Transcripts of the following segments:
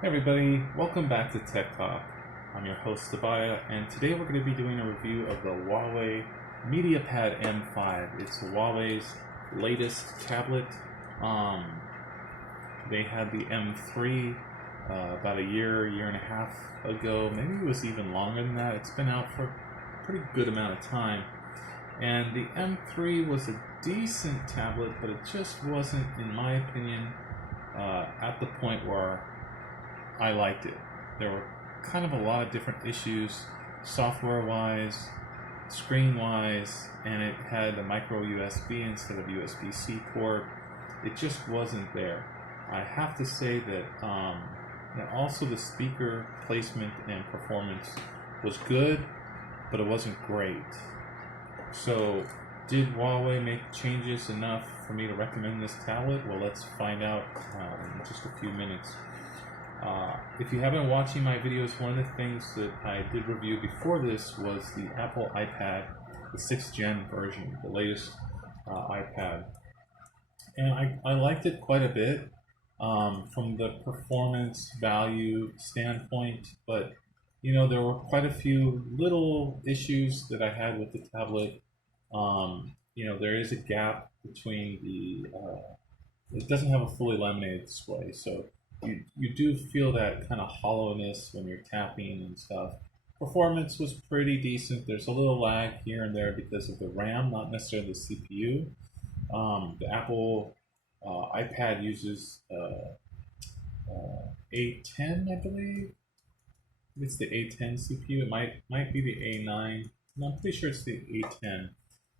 Hey everybody, welcome back to Tech Talk. I'm your host Tobiah, and today we're going to be doing a review of the Huawei Mediapad M5. It's Huawei's latest tablet. They had the M3 about a year and a half ago. Maybe it was even longer than that. It's been out for a pretty good amount of time. And the M3 was a decent tablet, but it just wasn't, in my opinion, at the point where I liked it. There were kind of a lot of different issues, software-wise, screen-wise, and it had a micro USB instead of USB-C port. It just wasn't there. I have to say that also the speaker placement and performance was good, but it wasn't great. So, did Huawei make changes enough for me to recommend this tablet? Well, let's find out in just a few minutes. If you haven't been watching my videos, one of the things that I did review before this was the Apple iPad, the 6th gen version, the latest iPad. And I liked it quite a bit from the performance value standpoint, but there were quite a few little issues that I had with the tablet. There is a gap between it doesn't have a fully laminated display, so you do feel that kind of hollowness when you're tapping and stuff. Performance was pretty decent. There's a little lag here and there because of the RAM, not necessarily the CPU. The Apple iPad uses A10, I believe. It's the A10 CPU. It might be the A9. No, I'm pretty sure it's the A10.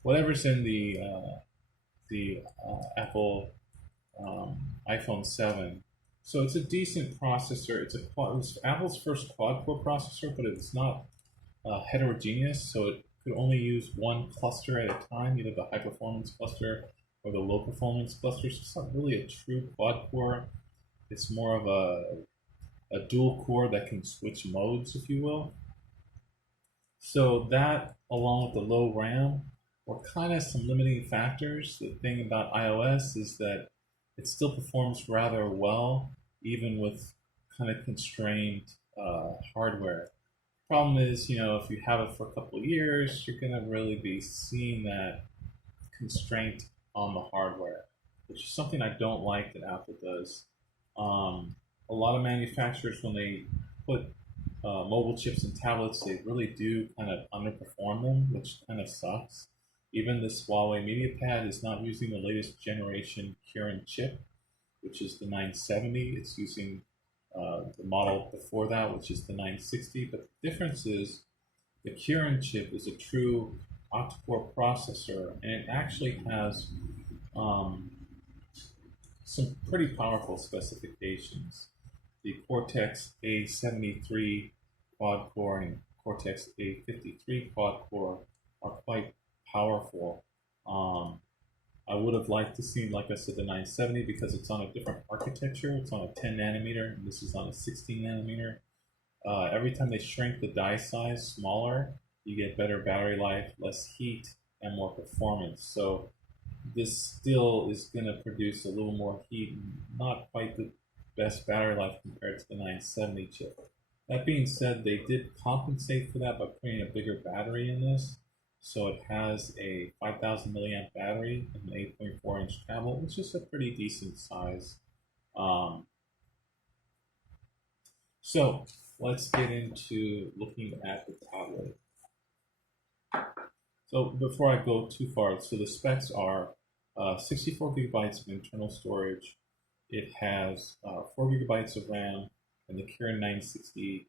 Whatever's in the Apple iPhone 7. So it's a decent processor. It was Apple's first quad-core processor, but it's not heterogeneous, so it could only use one cluster at a time, either the high-performance cluster or the low-performance cluster. So it's not really a true quad-core. It's more of a dual-core that can switch modes, if you will. So that, along with the low RAM, were kind of some limiting factors. The thing about iOS is that it still performs rather well, even with kind of constrained hardware. Problem is, if you have it for a couple of years, you're going to really be seeing that constraint on the hardware, which is something I don't like that Apple does. A lot of manufacturers, when they put mobile chips in tablets, they really do kind of underperform them, which kind of sucks. Even this Huawei Mediapad is not using the latest generation Kirin chip, which is the 970. It's using the model before that, which is the 960. But the difference is the Kirin chip is a true octa-core processor, and it actually has some pretty powerful specifications. The Cortex A73 quad-core and Cortex A53 quad-core are quite powerful. I would have liked to see, like I said, the 970 because it's on a different architecture. It's on a 10 nanometer, and this is on a 16 nanometer. Every time they shrink the die size smaller, you get better battery life, less heat, and more performance. So this still is going to produce a little more heat and not quite the best battery life compared to the 970 chip. That being said, they did compensate for that by putting a bigger battery in this. So it has a 5,000 milliamp battery and an 8.4 inch tablet, which is a pretty decent size. So let's get into looking at the tablet. So before I go too far, so the specs are 64 gigabytes of internal storage. It has 4 gigabytes of RAM and the Kirin 960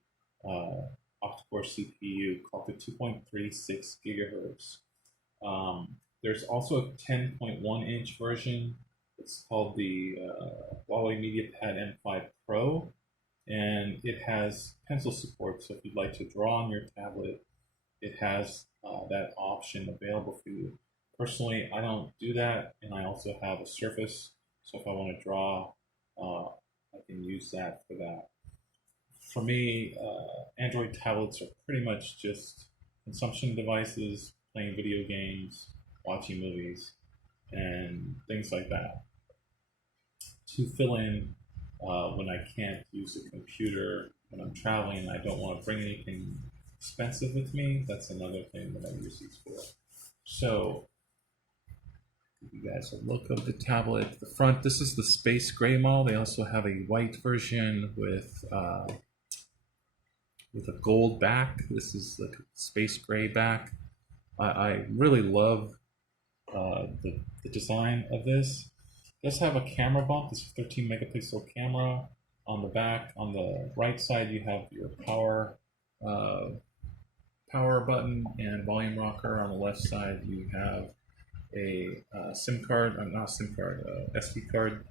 octa-core CPU called the 2.36 gigahertz. There's also a 10.1 inch version. It's called the Huawei Mediapad M5 Pro, and it has pencil support. So if you'd like to draw on your tablet, it has that option available for you. Personally, I don't do that, and I also have a Surface, so if I want to draw, I can use that for that. For me, Android tablets are pretty much just consumption devices, playing video games, watching movies, and things like that. To fill in when I can't use a computer when I'm traveling and I don't want to bring anything expensive with me. That's another thing that I use these for. So, give you guys a look of the tablet. The front, this is the space gray model. They also have a white version with a gold back. This is the space gray back. I really love the design of this. It does have a camera bump. This is a 13 megapixel camera on the back. On the right side, you have your power button and volume rocker. On the left side, you have a SIM card, not SIM card, SD card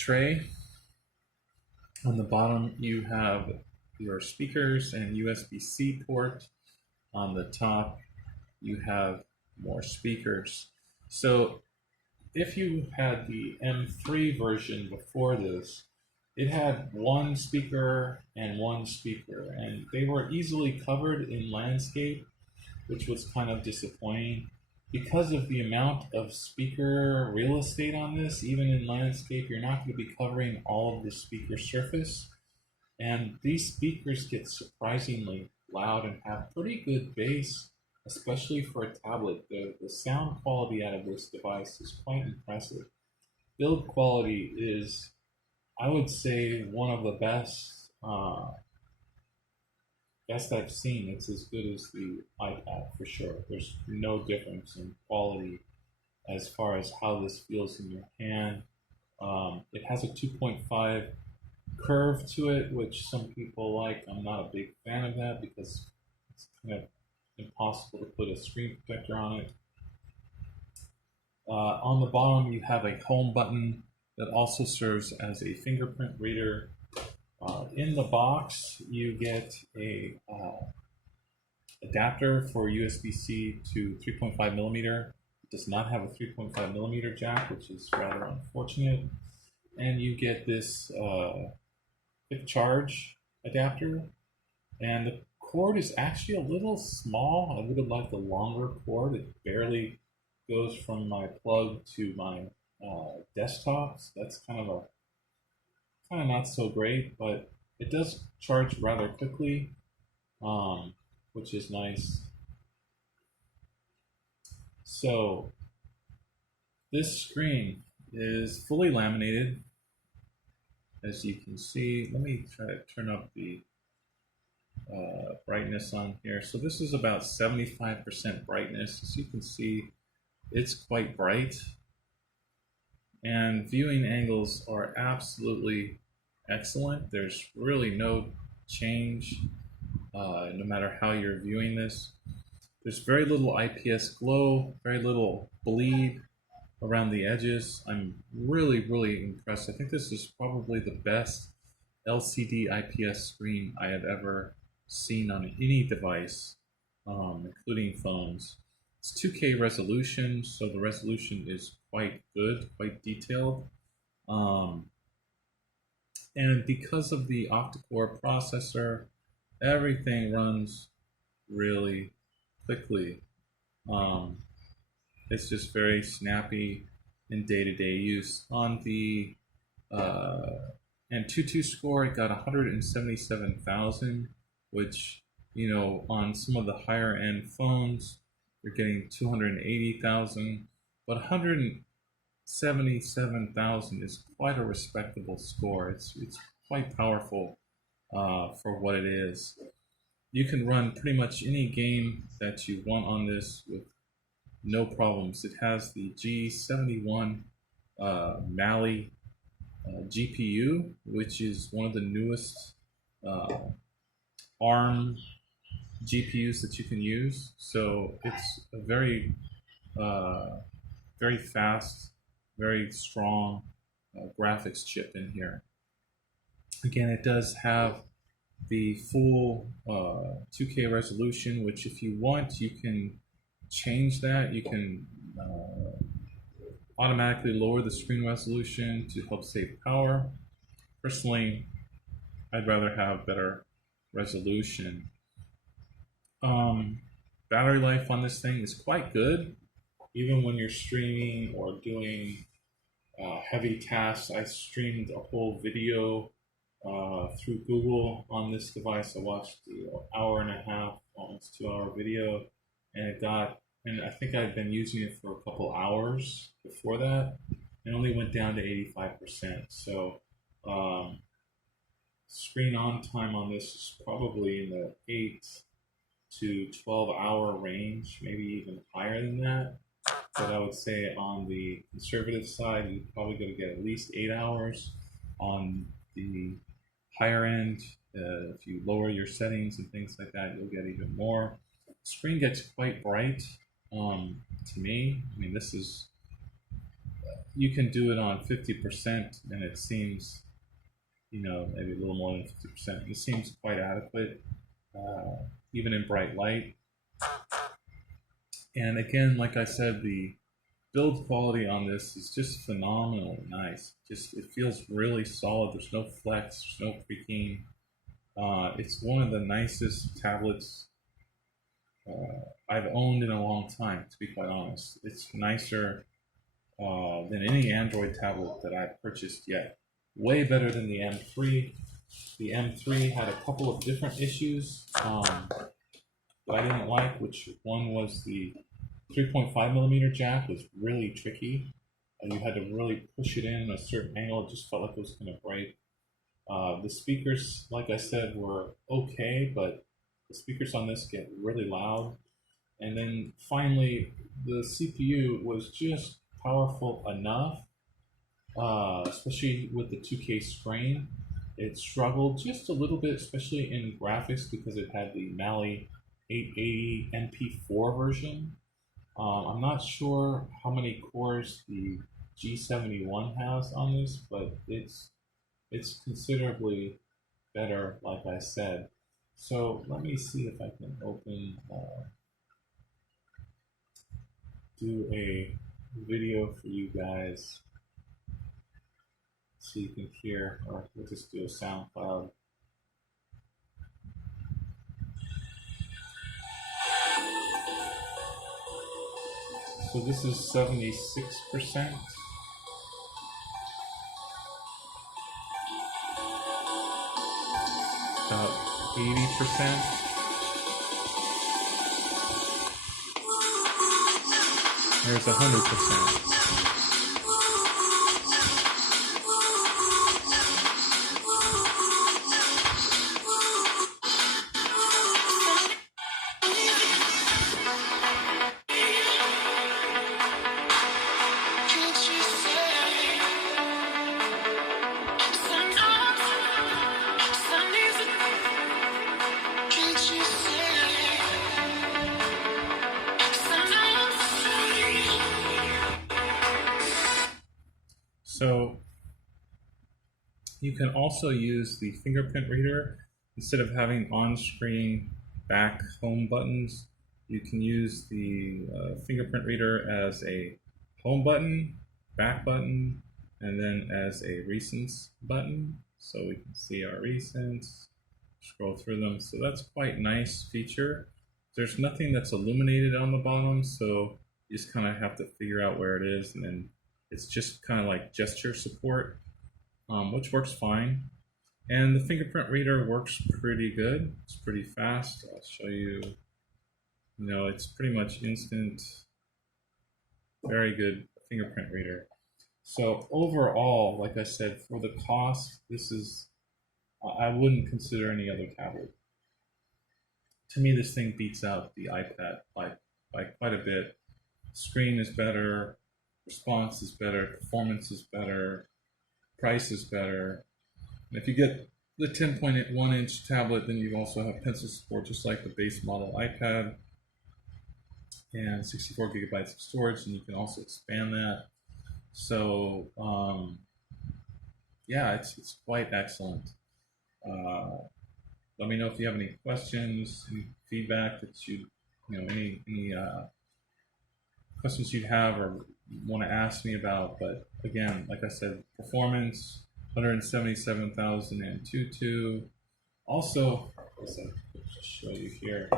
tray. On the bottom, you have your speakers and USB-C port. On the top, you have more speakers. So if you had the M3 version before this, it had one speaker, and they were easily covered in landscape, which was kind of disappointing. Because of the amount of speaker real estate on this, even in landscape, you're not going to be covering all of the speaker surface. And these speakers get surprisingly loud and have pretty good bass, especially for a tablet. The sound quality out of this device is quite impressive. Build quality is, I would say, one of the best I've seen. It's as good as the iPad for sure. There's no difference in quality as far as how this feels in your hand. It has a 2.5 curve to it, which some people like. I'm not a big fan of that because it's kind of impossible to put a screen protector on it. On the bottom, you have a home button that also serves as a fingerprint reader. In the box, you get a adapter for USB-C to 3.5 millimeter. It does not have a 3.5 millimeter jack, which is rather unfortunate. And you get this quick charge adapter. And the cord is actually a little small. I would have liked a longer cord. It barely goes from my plug to my desktop. So that's kind of not so great, but it does charge rather quickly, which is nice. So this screen is fully laminated, as you can see. Let me try to turn up the brightness on here. So this is about 75% brightness. As you can see, it's quite bright. And viewing angles are absolutely excellent. There's really no change no matter how you're viewing this. There's very little IPS glow, very little bleed around the edges. I'm really, really impressed. I think this is probably the best LCD IPS screen I have ever seen on any device, including phones. It's 2K resolution, so the resolution is quite good, quite detailed. And because of the octa-core processor, everything runs really quickly. It's just very snappy in day-to-day use. On the Antutu score, it got 177,000, which, you know, on some of the higher end phones, you're getting 280,000, but 177,000 is quite a respectable score. It's quite powerful for what it is. You can run pretty much any game that you want on this with no problems. It has the G71 Mali GPU, which is one of the newest ARM GPUs that you can use. So it's a very, very fast, very strong graphics chip in here. Again, it does have the full 2K resolution, which if you want, you can change that. You can automatically lower the screen resolution to help save power. Personally, I'd rather have better resolution. Battery life on this thing is quite good, even when you're streaming or doing heavy tasks. I streamed a whole video through Google on this device. I watched the hour and a half, almost 2 hour video, and I think I'd been using it for a couple hours before that, and only went down to 85%. So screen on time on this is probably in the 8 to 12 hour range, maybe even higher than that. But I would say on the conservative side, you're probably going to get at least 8 hours. On the higher end, if you lower your settings and things like that, you'll get even more. The screen gets quite bright to me. I mean, this is, you can do it on 50% and it seems, maybe a little more than 50%. It seems quite adequate, even in bright light. And again, like I said, the build quality on this is just phenomenally nice. It feels really solid. There's no flex, there's no creaking. It's one of the nicest tablets I've owned in a long time, to be quite honest. It's nicer than any Android tablet that I've purchased yet. Way better than the M3. The M3 had a couple of different issues that I didn't like, which one was the 3.5mm jack was really tricky. You had to really push it in a certain angle. It just felt like it was going to break. The speakers, like I said, were okay, but the speakers on this get really loud. And then finally, the CPU was just powerful enough, especially with the 2K screen. It struggled just a little bit, especially in graphics, because it had the Mali 880 MP4 version. I'm not sure how many cores the G71 has on this, but it's considerably better, like I said. So let me see if I can open, do a video for you guys so you can hear, or we'll just do a SoundCloud. So this is 76%. About 80%. There's 100%. So you can also use the fingerprint reader. Instead of having on-screen back home buttons, you can use the fingerprint reader as a home button, back button, and then as a recents button. So we can see our recents, scroll through them. So that's quite a nice feature. There's nothing that's illuminated on the bottom, so you just kind of have to figure out where it is, and then it's just kind of like gesture support, which works fine. And the fingerprint reader works pretty good. It's pretty fast. I'll show you. It's pretty much instant. Very good fingerprint reader. So overall, like I said, for the cost, this is, I wouldn't consider any other tablet. To me, this thing beats out the iPad by quite a bit. Screen is better. Response is better, performance is better, price is better. And if you get the 10.1 inch tablet, then you also have pencil support, just like the base model iPad, and 64 gigabytes of storage, and you can also expand that. So yeah, it's quite excellent. Let me know if you have any questions, any feedback that any questions you have or want to ask me about. But again, like I said, performance, 177,000 Antutu. Also, I'll just show you here.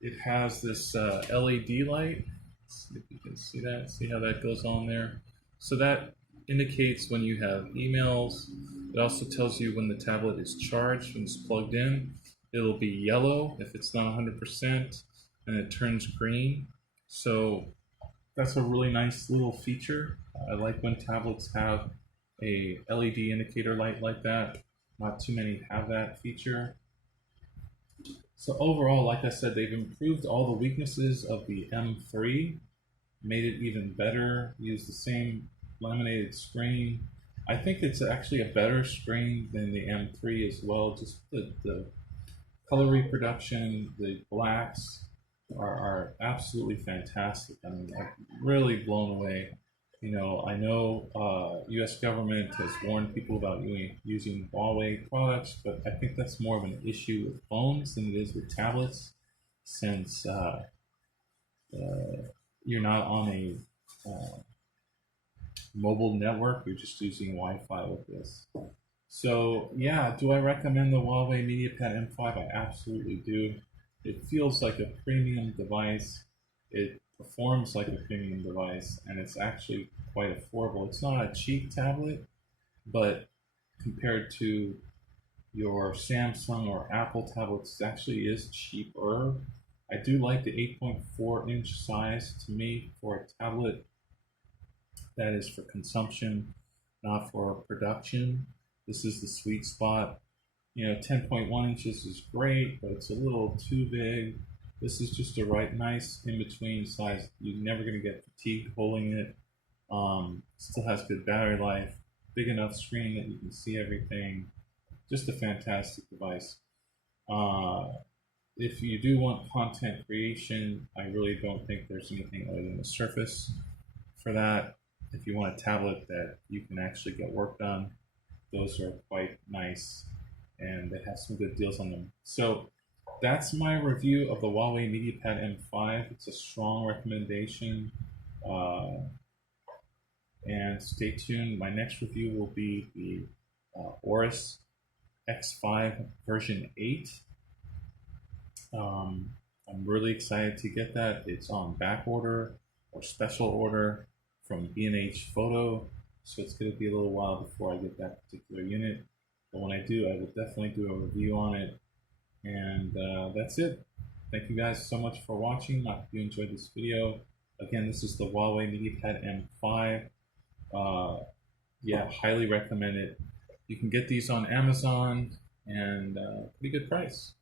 It has this LED light. Let's see if you can see that. See how that goes on there. So that indicates when you have emails. It also tells you when the tablet is charged, when it's plugged in. It'll be yellow if it's not 100%, and it turns green. So that's a really nice little feature. I like when tablets have a LED indicator light like that. Not too many have that feature. So overall, like I said, they've improved all the weaknesses of the M3, made it even better, used the same laminated screen. I think it's actually a better screen than the M3 as well. Just the color reproduction, the blacks are absolutely fantastic. I mean, I'm really blown away. I know U.S. government has warned people about using Huawei products, but I think that's more of an issue with phones than it is with tablets, since you're not on a mobile network, you're just using Wi-Fi with this. So yeah, do I recommend the Huawei Mediapad M5? I absolutely do. It feels like a premium device. It performs like a premium device, and it's actually quite affordable. It's not a cheap tablet, but compared to your Samsung or Apple tablets, it actually is cheaper. I do like the 8.4-inch size. To me, for a tablet that is for consumption, not for production, this is the sweet spot. 10.1 inches is great, but it's a little too big. This is just a nice in-between size. You're never going to get fatigued holding it. Still has good battery life, big enough screen that you can see everything. Just a fantastic device. If you do want content creation, I really don't think there's anything other than the Surface for that. If you want a tablet that you can actually get work done, those are quite nice, and they have some good deals on them. So that's my review of the Huawei Mediapad M5. It's a strong recommendation. And stay tuned. My next review will be the Aorus X5 version 8. I'm really excited to get that. It's on back order or special order from B&H Photo, so it's going to be a little while before I get that particular unit. But when I do, I will definitely do a review on it. And that's it. Thank you guys so much for watching. I hope you enjoyed this video. Again, this is the Huawei Mediapad M5. Yeah, highly recommend it. You can get these on Amazon, and pretty good price.